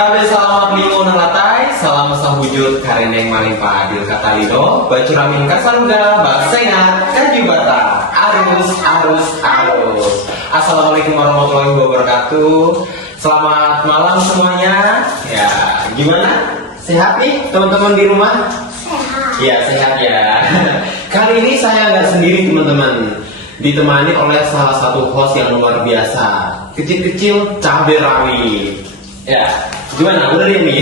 Kabeh selamat minggu nalatai, salam sahujud kareneng maling padil katalino, bacuramin kasaruda, basengat kajibata, arus. Assalamualaikum warahmatullahi wabarakatuh. Selamat malam semuanya. Ya, gimana? Sehat nih teman-teman di rumah? Sehat. Iya, sehat ya. Kali ini saya nggak sendiri teman-teman, ditemani oleh salah satu host yang luar biasa, kecil-kecil cabai rawit. Ya, gimana? Udah ini.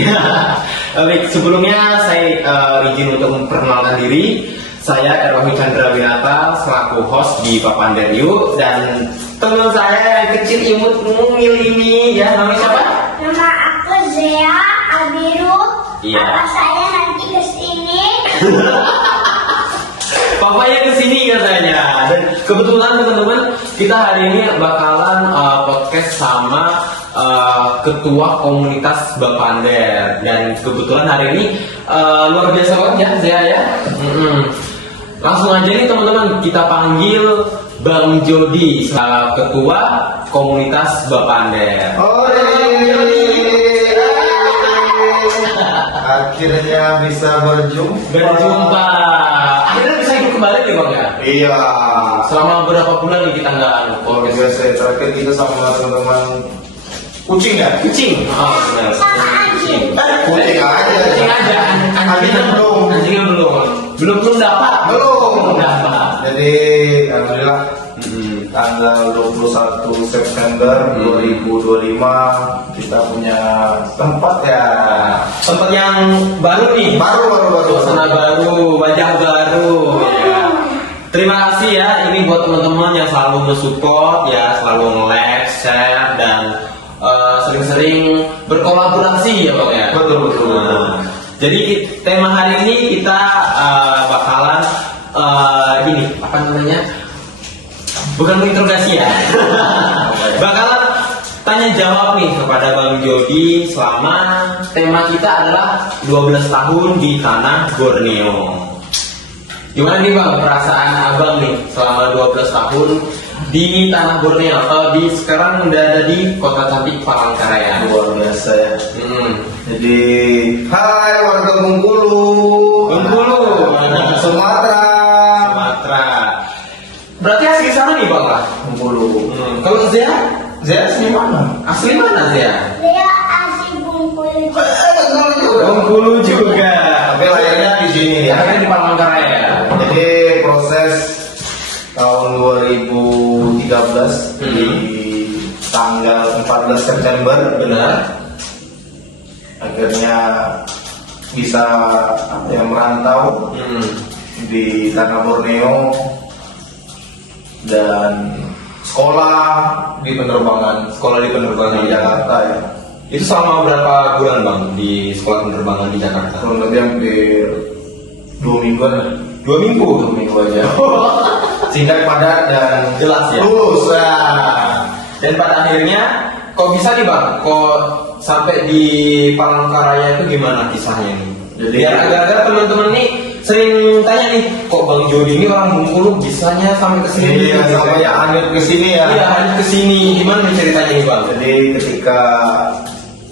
Baik, sebelumnya saya izin untuk memperkenalkan diri. Saya Erwin Chandra Winata selaku host di Papander Yuk, dan teman saya yang kecil imut mungil ini, ya, namanya siapa? Nama aku Zea Abiru. Iya. Papa saya nanti kesini. Papanya kesini katanya. Dan kebetulan teman-teman, kita hari ini bakalan podcast sama ketua komunitas Bapander. Dan kebetulan hari ini luar biasa banget ya Zea ya. Langsung aja nih teman-teman, kita panggil Bang Jody, ketua komunitas Bapander. Akhirnya bisa berjumpa. Akhirnya bisa hidup kembali ya Bang ya? Iya. Selama berapa bulan nih kita nggak Kalau biasa terakhir kita sama teman-teman kucing ya? kucing. Oh benar. Sama anjing. Kucing aja. Kucing aja. Anjingnya belum. Anjingnya belum dapat. Belum. dapat. Jadi alhamdulillah tanggal 21 September 2025 kita punya tempat ya. Tempat yang baru nih. Baru. Suasana baru, wajah baru. Ya. Terima kasih ya, ini buat teman-teman yang selalu mensupport ya, selalu nge-like, share, dan sering-sering berkolaborasi ya Bang ya. Betul. Jadi tema hari ini kita bakalan ini apa namanya? Bukan menginterogasi ya. Bakalan tanya jawab nih kepada Bang Jody selama tema kita adalah 12 tahun di tanah Borneo. Gimana nih Bang perasaan Abang nih selama 12 tahun di tanah Borneo? Sekarang udah ada di kota cantik Palangkaraya. Luar biasa ya. Jadi Hai warga Bengkulu. Sumatera. Berarti asli sana nih Bang lah. Bengkulu. Kalau Zea Asli mana? asli mana Zea? Dia asli Bengkulu. Bengkulu juga. Tapi lahirnya di sini ya. Akhirnya di Palangkaraya. Jadi proses tahun 2013 di tanggal 14 September Benar. akhirnya bisa merantau di tanah Borneo dan sekolah di penerbangan di Jakarta ya. Itu selama berapa bulan Bang di sekolah penerbangan di Jakarta? Kurang lebih hampir 2 mingguan. 2 minggu. 2 minggu aja. Singkat padat dan Jelas ya. lulus. Dan pada akhirnya kok bisa nih Bang? Kok sampai di Palangkaraya itu gimana kisahnya nih? Jadi Biar agar teman-teman nih sering tanya nih, kok Bang Jody ini orang Bengkulu bisanya sampai ke sini? Iya, sampai ya lanjut ke sini ya. Iya, lanjut ke sini. Gimana nih ceritanya nih Bang? Jadi ketika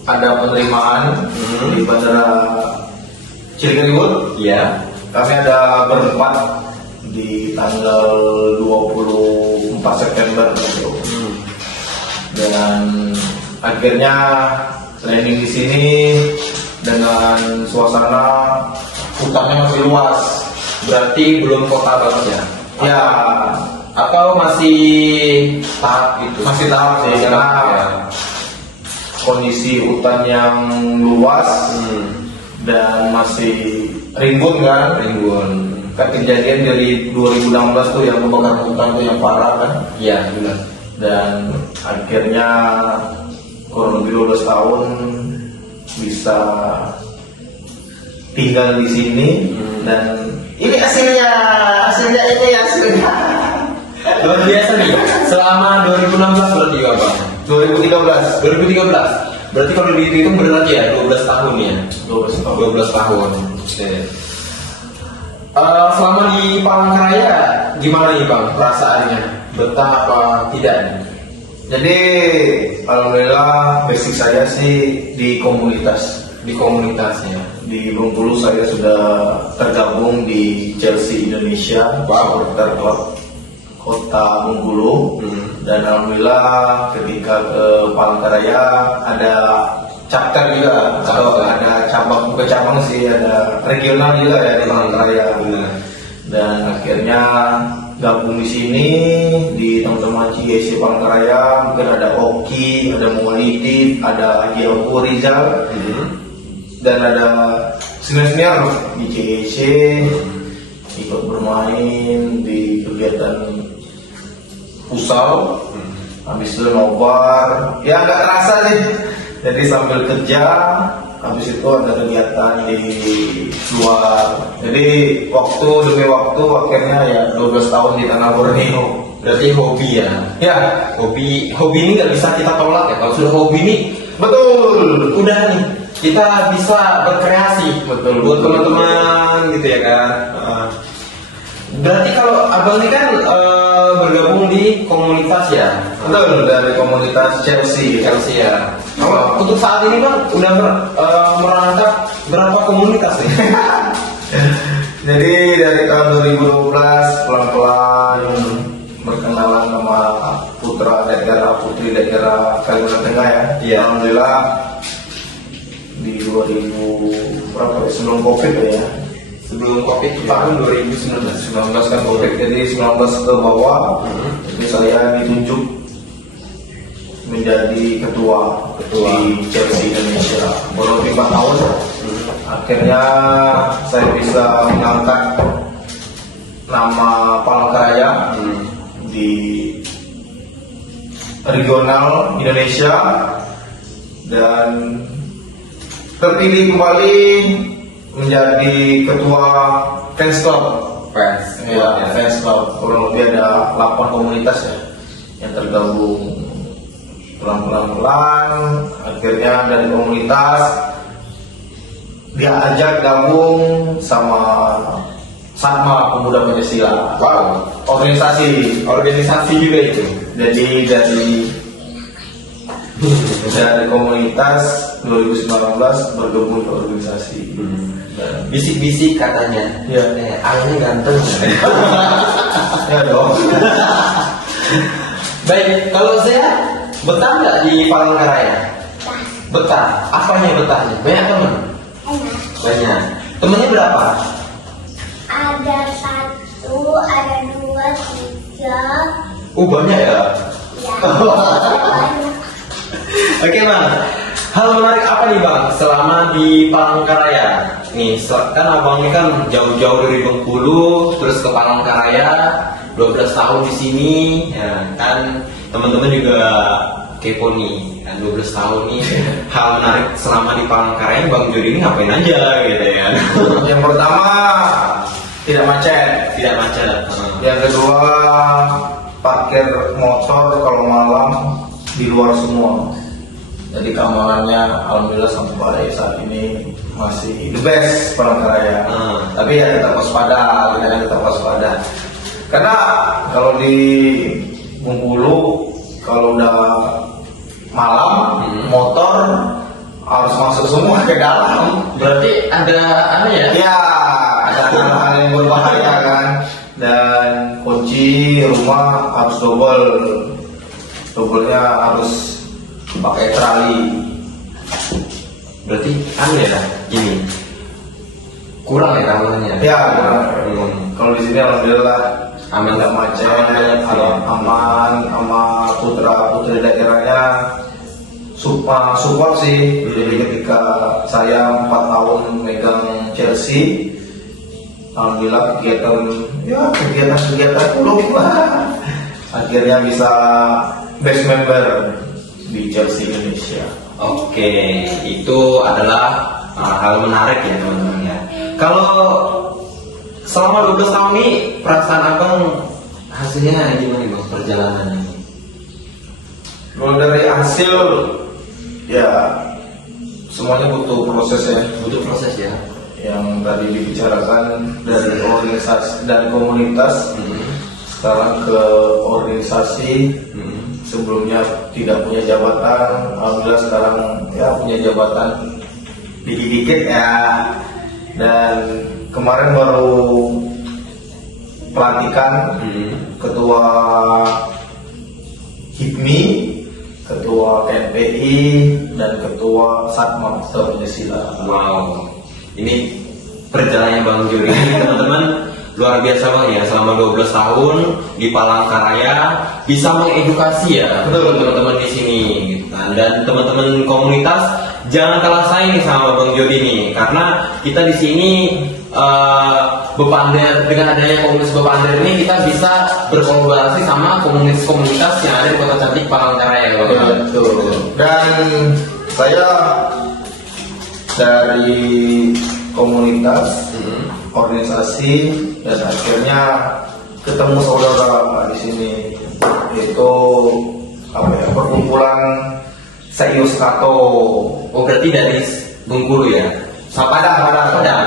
ada penerimaan di Bandara Cilikriwut, Iya. kami ada berempat di tanggal 24 September gitu. Dan akhirnya landing di sini dengan suasana hutannya masih luas. Berarti belum kota banget ya? Ya, Atau masih tahap gitu? masih tahap sih Masih karena tahap, ya. kondisi hutan yang luas dan masih rimbun kan. Kan kejadian dari 2016 tuh yang kebakaran hutan tuh yang parah kan. Iya, benar. Dan akhirnya kurang lebih 12 tahun bisa tinggal di sini dan ini hasilnya Luar biasa nih. Selama 2016 berarti apa? 2013 Berarti kalau dihitung berarti ya 12 tahun ya. 12 tahun 12 tahun. Oke. Selama di Palangkaraya gimana nih Bang perasaannya? Betah apa tidak nih? Jadi alhamdulillah basic saya sih di komunitas. Di komunitasnya. Di Bengkulu saya sudah tergabung di Chelsea Indonesia, supporter klub Kota Bengkulu. Dan alhamdulillah ketika ke Palangkaraya ada chapter juga, atau ada cabang, bukan cabang sih, ada regional juga ya di Palangkaraya. Dan akhirnya gabung di sini di teman-teman CIC Palangkaraya, mungkin ada Oki, ada Maulidi, ada Haji Abu Rizal, dan ada senior-senior di CIC ikut bermain di kegiatan futsal. Habis itu nobar, ya nggak terasa sih. Jadi sambil kerja, habis itu ada kegiatan di luar. Jadi waktu demi waktu akhirnya ya 12 tahun di Tanah Borneo. Berarti hobi ya? Ya, Hobi ini nggak bisa kita tolak ya. Kalau sudah hobi ini, betul. udah nih kita bisa berkreasi. Betul, Buat betul, teman-teman gitu ya kan. Berarti kalau abang ini kan bergabung di komunitas ya? Betul, dari komunitas Chelsea. Chelsea ya. Untuk saat ini bang udah merangkap berapa komunitas nih? Jadi dari tahun 2012 pelan-pelan berkenalan sama putra daerah, putri daerah Kalimantan Tengah ya. Iya. Alhamdulillah di 2000 berapa ya, sebelum COVID ya. Sebelum Covid tahun 2019. 19 kan COVID, jadi 19 ke bawah. Jadi saya ditunjuk menjadi ketua di Chelsea Indonesia. Baru 5 tahun. Akhirnya saya bisa mengangkat nama Palangkaraya di regional Indonesia dan terpilih kembali menjadi ketua fans club. Fans club. Kurang lebih ada 8 komunitas ya yang tergabung. Pelan-pelan akhirnya dari komunitas dia ajak gabung sama Satma Pemuda Pancasila. Organisasi juga itu. Jadi dari komunitas 2019 bergabung ke organisasi. Bisik-bisik katanya. Iya. Ayahnya ganteng. Ya dong. Baik, kalau saya betah nggak di Palangkaraya? Betah. Apanya betahnya? Banyak teman? Enak. Banyak. Temennya berapa? Ada 1, ada 2, 3. Banyak ya. Ya, banyak. Oke bang, hal menarik apa nih bang selama di Palangkaraya? Nih, kan abang ini kan jauh-jauh dari Bengkulu, terus ke Palangkaraya, 12 tahun di sini, ya kan teman-teman juga kepo nih, kan 12 tahun nih. Hal menarik selama di Palangkaraya, Bang Jody ini ngapain aja gitu ya? Yang pertama tidak macet. Tidak macet. Yang kedua parkir motor kalau malam di luar semua. Jadi keamanannya alhamdulillah sampai saat ini masih the best Palangkaraya. Tapi ya tetap waspada, kita tetap waspada. Karena kalau di Bengkulu kalau udah malam motor harus masuk semua ke dalam. Berarti ada apa ya? Ya, ada hal-hal yang berbahaya kan. Dan kunci rumah harus double-nya harus pakai trali. Berarti ya, gini, kurang ya keamanannya? Ya, kalau di sini alhamdulillah Aman. tidak macet, Aman. aman, sama putra putri daerahnya support sih. Jadi ketika saya 4 tahun megang Chelsea, alhamdulillah kegiatan belum akhirnya bisa best member di Chelsea Indonesia. Oke, itu adalah hal menarik ya teman-teman ya. Kalau selama 12 tahun ini perasaan abang hasilnya gimana nih bang perjalanannya? Kalau dari hasil ya semuanya butuh proses ya. Butuh proses ya. Yang tadi dibicarakan dari organisasi dan komunitas, sekarang ke organisasi sebelumnya tidak punya jabatan, alhamdulillah sekarang ya punya jabatan dikit-dikit ya. Dan kemarin baru pelantikan ketua HIPMI, ketua NPI, dan ketua Satma Pancasila. Wow, ini perjalanannya Bang Juri ini teman-teman luar biasa Bang ya, selama 12 tahun di Palangkaraya bisa mengedukasi ya teman-teman di sini. Nah, dan teman-teman komunitas jangan kalah saing nih sama Bang Jody nih, karena kita di sini Bepander, dengan adanya komunitas Bepander ini kita bisa berkolaborasi sama komunitas-komunitas yang ada di Kota Cantik Palangkaraya. Betul. Dan saya dari komunitas, organisasi, dan akhirnya ketemu saudara di sini, yaitu perkumpulan Sayus Kato. Oh berarti dari Bengkulu ya? Padang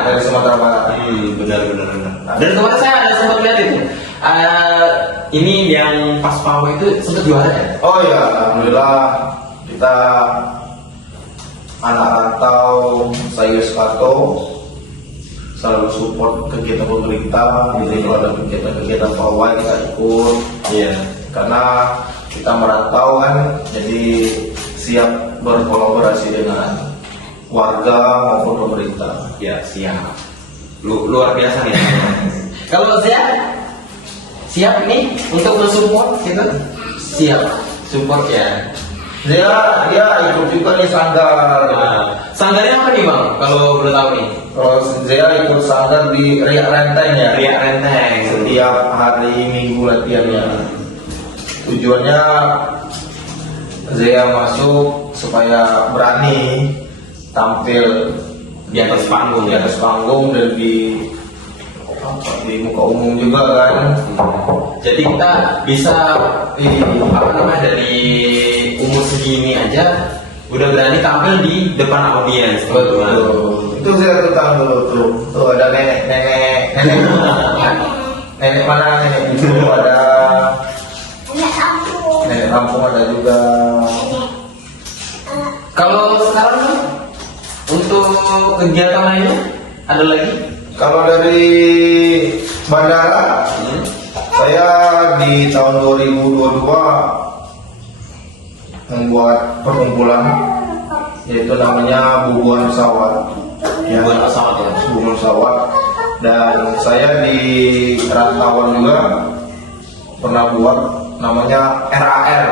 dari Sumatera Barat. Benar. Dan kemarin saya ada sempat lihat itu. Ini yang pas PAW itu sempat juara ya? Oh ya, alhamdulillah kita anak rantau Sayus Kato selalu support kegiatan pemerintah. Jadi kalau ada kegiatan pawai kita ikut. Iya. Karena kita merantau kan, jadi siap berkolaborasi dengan warga maupun pemerintah. Ya siap. Luar biasa nih. Kalau siap nih untuk mensupport gitu? Siap. Support ya. Dia ikut juga nih sanggar. Nah, sanggarnya apa nih Bang? Kalau boleh tahu nih? Kalau saya ikut sanggar di Riak Renteng ya. Riak Renteng. Setiap hari Minggu latihannya. Tujuannya saya masuk supaya berani tampil Di atas panggung ya? Dan di muka umum juga kan. Jadi kita bisa dari umur segini aja udah berani tampil di depan audiens. Betul. Itu saya tahu dulu tuh. Tuh ada nenek mana nenek itu ada. Nenek kampung ada juga. Kalau sekarang untuk kegiatan lainnya ada lagi? Kalau dari bandara, saya di tahun 2022 membuat perkumpulan, yaitu namanya Bubuhan Pesawat. Bubuhan Pesawat ya? Bubuhan Pesawat. Dan saya di rantauan juga pernah buat namanya RAR,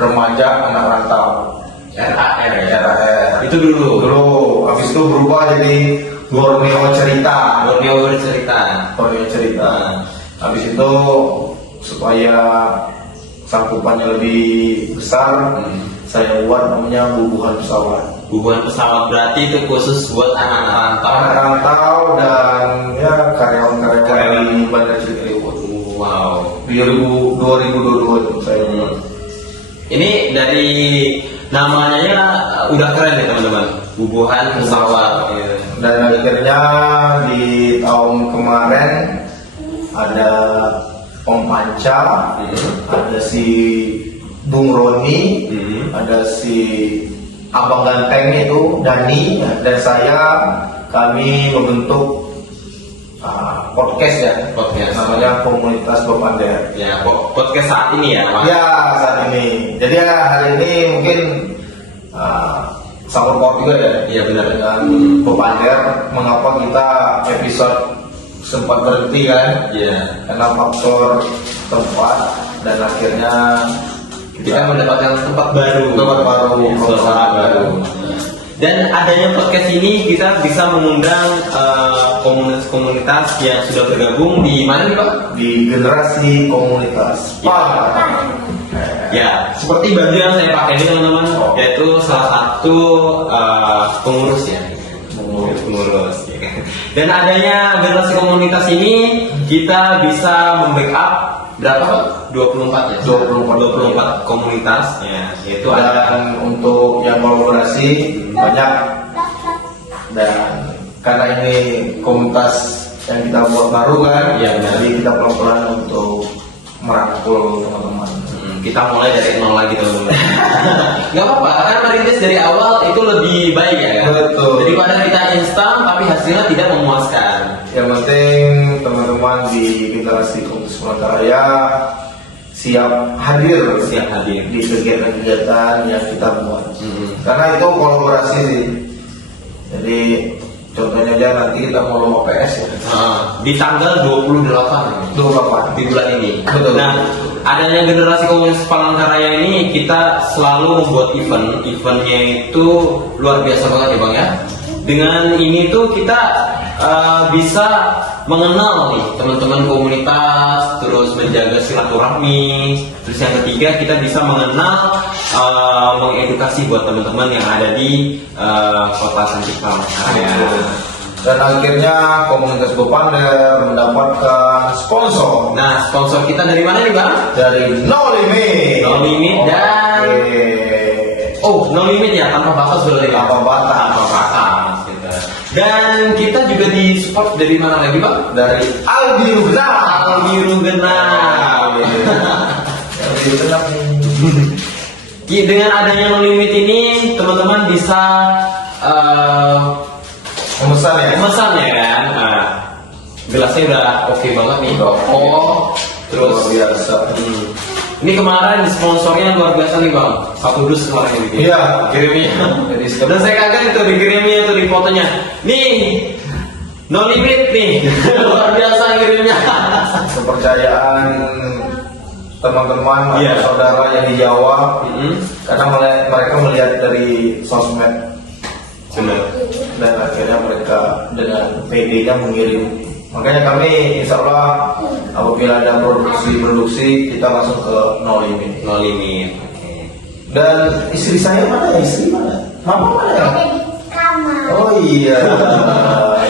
Remaja Anak Rantau. RAR ya? RAR. Itu dulu? Habis itu berubah jadi Borneo Cerita. Borneo Cerita. Habis itu supaya cakupannya lebih besar, saya buat namanya Bubuhan Pesawat. Bubuhan Pesawat berarti itu khusus buat anak-anak rantau. Anak rantau dan ya karyawan di Bandara Cilikriwut. Wow. 2022 itu saya buat. Ini dari namanya udah keren ya teman-teman. Bubuhan Pesawat. Dan akhirnya di tahun kemarin ada Om Panca, ada si Bung Roni, ada si Abang Ganteng itu Dani, dan saya, kami membentuk podcast namanya Komunitas Bepander. Ya, podcast saat ini ya Pak? Ya, saat ini. Jadi ya hari ini mungkin sangkut paut juga ya. Iya benar. Dengan Bepander, mengapa kita episode sempat berhenti kan? Iya. Karena faktor tempat, dan akhirnya kita mendapatkan tempat baru, suasana baru. Dan adanya podcast ini kita bisa mengundang komunitas-komunitas yang sudah bergabung di mana nih Pak? Di generasi komunitas. Ya, seperti baju yang saya pakai ini teman-teman, yaitu salah satu pengurus ya. Pengurus. Dan adanya generasi komunitas ini kita bisa membackup berapa Pak? 24 ya? 24 komunitas ya, yaitu Dan untuk yang kolaborasi banyak, dan karena ini komunitas yang kita buat baru kan, ya, jadi kita pelan-pelan untuk merangkul teman-teman. Kita mulai dari nol lagi teman-teman. Gak apa-apa, kan merintis dari awal itu lebih baik ya kan? Betul. Daripada kita instan tapi hasilnya tidak memuaskan. Yang penting teman-teman di generasi Komunitas Raya siap hadir di kegiatan-kegiatan yang kita buat. Karena itu kolaborasi sih. Jadi contohnya aja nanti kita mau lomba PS ya. Di tanggal 28 di bulan ini. Betul. Nah, adanya generasi komunitas Palangkaraya ini kita selalu membuat eventnya itu luar biasa banget ya Bang ya. Dengan ini tuh kita bisa mengenal nih teman-teman komunitas, terus menjaga silaturahmi, terus yang ketiga kita bisa mengenal, mengedukasi buat teman-teman yang ada di kota cantik Palangkaraya. Dan akhirnya komunitas Bopander mendapatkan sponsor. Nah, sponsor kita dari mana nih Bang? Dari No Limit. No Limit dan No Limit ya, tanpa batas berarti. Tanpa batas. Gitu. Dan kita juga di support dari mana lagi Bang? Dari Albiru Genap. Dengan adanya No Limit ini teman-teman bisa memesan ya kan. Gelasnya udah oke banget nih, terus luar biasa. Ini kemarin sponsornya luar biasa nih Bang, 1 dus kemarin gitu. Iya, kirimnya. Dan saya kaget itu dikirimnya itu di fotonya. Nih, No Limit nih, luar biasa kirimnya. Kepercayaan teman-teman atau saudara yang di Jawa, karena mereka melihat dari sosmed. Benar. Dan akhirnya mereka dengan PD-nya mengirim. Makanya kami insya Allah apabila ada produksi kita langsung ke No Limit. No Limit. Oke. Dan istri saya mana? Istri mana? Mama mana ya? Ada di kamar. Oh iya.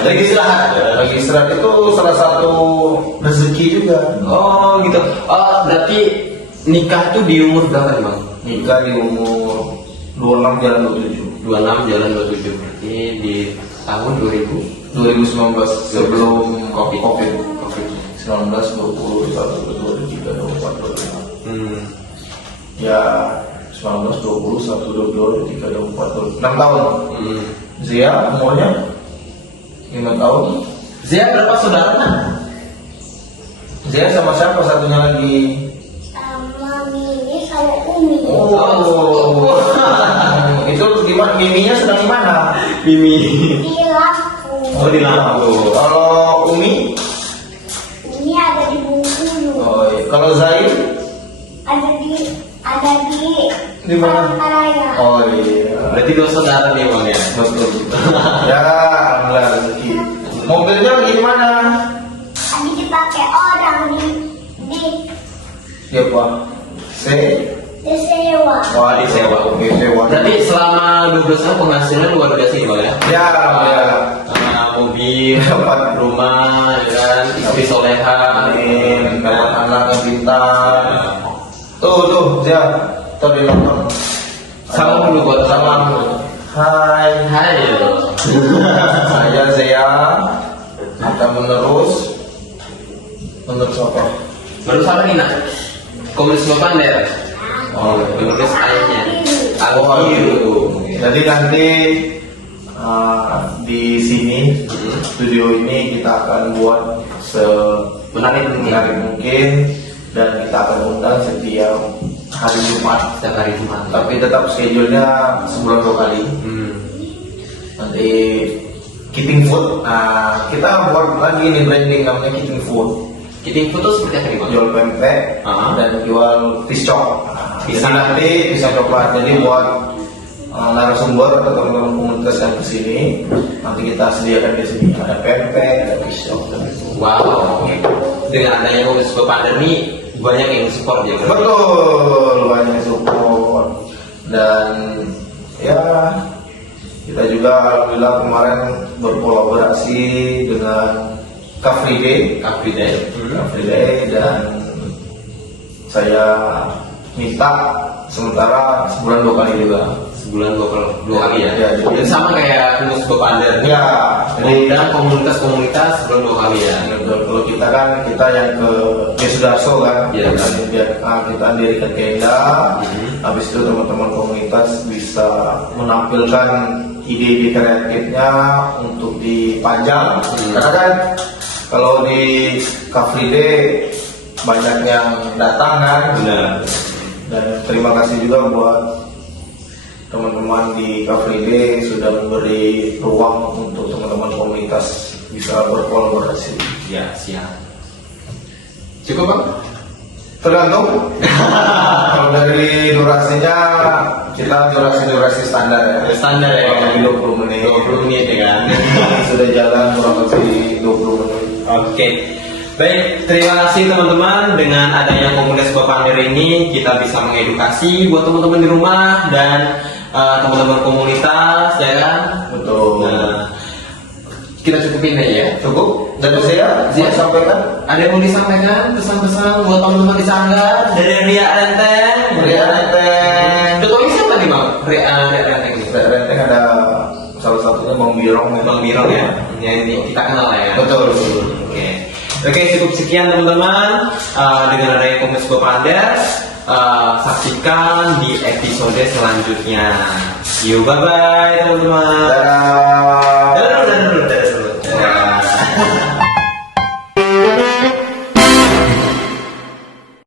Lagi istirahat. Lagi istirahat itu salah satu rezeki juga. Oh gitu. Berarti nikah tuh di umur berapa nih Bang? Nikah di umur 26 jalan 27. 26 jalan 27 berarti di tahun 2019 sebelum COVID 19, 20, 21, 22, 23, 24, 25. Ya 19, 20, 1, 22, 23, 24, 6 tahun. Zia umurnya 5 tahun. Zia berapa saudara? Zia sama siapa satunya lagi? Sama Mimi sama Umi. Itu gimana? Miminya sedang di mana? Mimi. Di Lampung. Oh di Lampung. Kalau Umi? Umi ada di Bengkulu. Oh, iya. Kalau Zain? Ada di mana? Palangkaraya. Oh iya. Berarti 2 saudara nih Bang ya. Betul. Ya, alhamdulillah rezeki. Mobilnya gimana? Tadi dipakai orang di Siapa? disewa. Wah, disewa. Oke, sewa. Berarti selama 12 tahun penghasilan luar biasa nih Bang ya. Ya, alhamdulillah. Mobil, Dapat rumah, ya kan, istri soleha, Amin. Dapat anak yang pintar. Tuh, Zia. Tuh di nonton. Salam dulu buat Salam. Hai. Hai. Saya Zia. Kita menerus apa? Baru sama nih nak. Komunitas Bopander. Oh, penulis ayahnya. Albiru. Jadi nanti di sini studio ini kita akan buat Menarik mungkin dan kita akan undang setiap hari Jumat. Setiap hari Jumat. Tapi tetap schedule-nya sebulan 2 kali. Nanti Keeping Food. Kita buat lagi nih branding namanya Keeping Food. Keeping Food itu seperti apa nih Bang? Jual pempek dan jual piscok. Nanti pisang coklat. Jadi buat narasumber atau teman-teman komunitas yang kesini, nanti kita sediakan di sini ada pempek, ada pisok. Wow. Dengan adanya komunitas Bopander ini banyak yang support ya. Betul, banyak support. Dan ya kita juga alhamdulillah kemarin berkolaborasi dengan Car Free Day dan saya minta sementara sebulan 2 kali juga. sebulan dua kali ya. Ya, jadi- Dan sama kayak Komunitas Bepander. Ya, jadi Dan komunitas-komunitas sebulan 2 kali ya. kalau kita kan kita yang ke Yesudarso kan, Iya, kita dirikan Kenda. Habis itu teman-teman komunitas bisa menampilkan ide-ide kreatifnya untuk dipajang. Karena kan kalau di Car Free Day banyak yang datang kan. Benar. Dan terima kasih juga buat teman-teman di Car Free Day sudah memberi ruang untuk teman-teman komunitas bisa berkolaborasi. Ya, siap. Cukup, Bang? Tergantung. Kalau dari durasinya kita durasi standar ya. Standar ya. Kurang lebih 20 menit. 20 menit ya kan. Sudah jalan kurang lebih 20 menit. Oke. Baik, terima kasih teman-teman. Dengan adanya komunitas Bepander ini kita bisa mengedukasi buat teman-teman di rumah dan teman-teman komunitas ya kan. Betul. Nah, kita cukupin aja ya. Cukup. Dan saya Siap. sampaikan. Ada yang mau disampaikan pesan-pesan buat teman-teman di Sanggar dari Ria Renteng. Ria Renteng. Ketuanya siapa nih, Bang? Ria Renteng ini. Renteng ada salah satunya Bang Birong. Bang Birong ya. Ya ini kita kenal ya. Betul. Oke. Oke, cukup sekian teman-teman. Dengan adanya komunitas Bepander, saksikan di episode selanjutnya. Yuk, bye-bye teman-teman. Dadah.